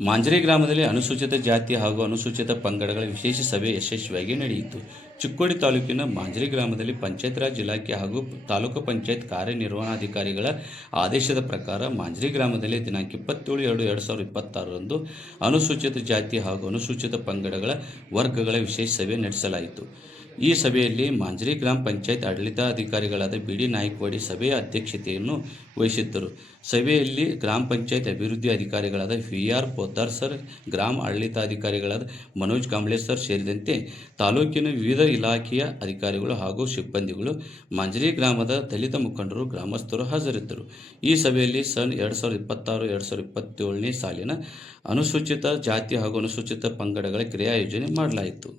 ಮಾಂಜರಿ ಗ್ರಾಮದಲ್ಲಿ ಅನುಸೂಚಿತ ಜಾತಿ ಹಾಗೂ ಅನುಸೂಚಿತ ಪಂಗಡಗಳ ವಿಶೇಷ ಸಭೆ ಯಶಸ್ವಿಯಾಗಿ ನಡೆಯಿತು. ಚಿಕ್ಕೋಡಿ ತಾಲೂಕಿನ ಮಾಂಜರಿ ಗ್ರಾಮದಲ್ಲಿ ಪಂಚಾಯತ್ ರಾಜ್ ಇಲಾಖೆ ಹಾಗೂ ತಾಲೂಕು ಪಂಚಾಯತ್ ಕಾರ್ಯನಿರ್ವಹಣಾಧಿಕಾರಿಗಳ ಆದೇಶದ ಪ್ರಕಾರ ಮಾಂಜರಿ ಗ್ರಾಮದಲ್ಲಿ ದಿನಾಂಕ 27/2/2026ರಂದು ಅನುಸೂಚಿತ ಜಾತಿ ಹಾಗೂ ಅನುಸೂಚಿತ ಪಂಗಡಗಳ ವರ್ಗಗಳ ವಿಶೇಷ ಸಭೆ ನಡೆಸಲಾಯಿತು. ಈ ಸಭೆಯಲ್ಲಿ ಮಾಂಜರಿ ಗ್ರಾಮ ಪಂಚಾಯತ್ ಆಡಳಿತಾಧಿಕಾರಿಗಳಾದ ಬಿ.ಡಿ. ನಾಯ್ಕವಾಡಿ ಸಭೆಯ ಅಧ್ಯಕ್ಷತೆಯನ್ನು ವಹಿಸಿದ್ದರು. ಸಭೆಯಲ್ಲಿ ಗ್ರಾಮ ಪಂಚಾಯತ್ ಅಭಿವೃದ್ಧಿ ಅಧಿಕಾರಿಗಳಾದ ವಿ.ಆರ್. ಪೋದ್ದಾರ್ ಸರ್, ಗ್ರಾಮ ಆಡಳಿತಾಧಿಕಾರಿಗಳಾದ ಮನೋಜ್ ಕಾಂಬ್ಳೆ ಸರ್ ಸೇರಿದಂತೆ ತಾಲೂಕಿನ ವಿವಿಧ ಇಲಾಖೆಯ ಅಧಿಕಾರಿಗಳು ಹಾಗೂ ಸಿಬ್ಬಂದಿಗಳು, ಮಾಂಜರಿ ಗ್ರಾಮದ ದಲಿತ ಮುಖಂಡರು, ಗ್ರಾಮಸ್ಥರು ಹಾಜರಿದ್ದರು. ಈ ಸಭೆಯಲ್ಲಿ ಸನ್ 2026-2027ನೇ ಸಾಲಿನ ಅನುಸೂಚಿತ ಜಾತಿ ಹಾಗೂ ಅನುಸೂಚಿತ ಪಂಗಡಗಳ ಕ್ರಿಯಾ ಯೋಜನೆ ಮಾಡಲಾಯಿತು.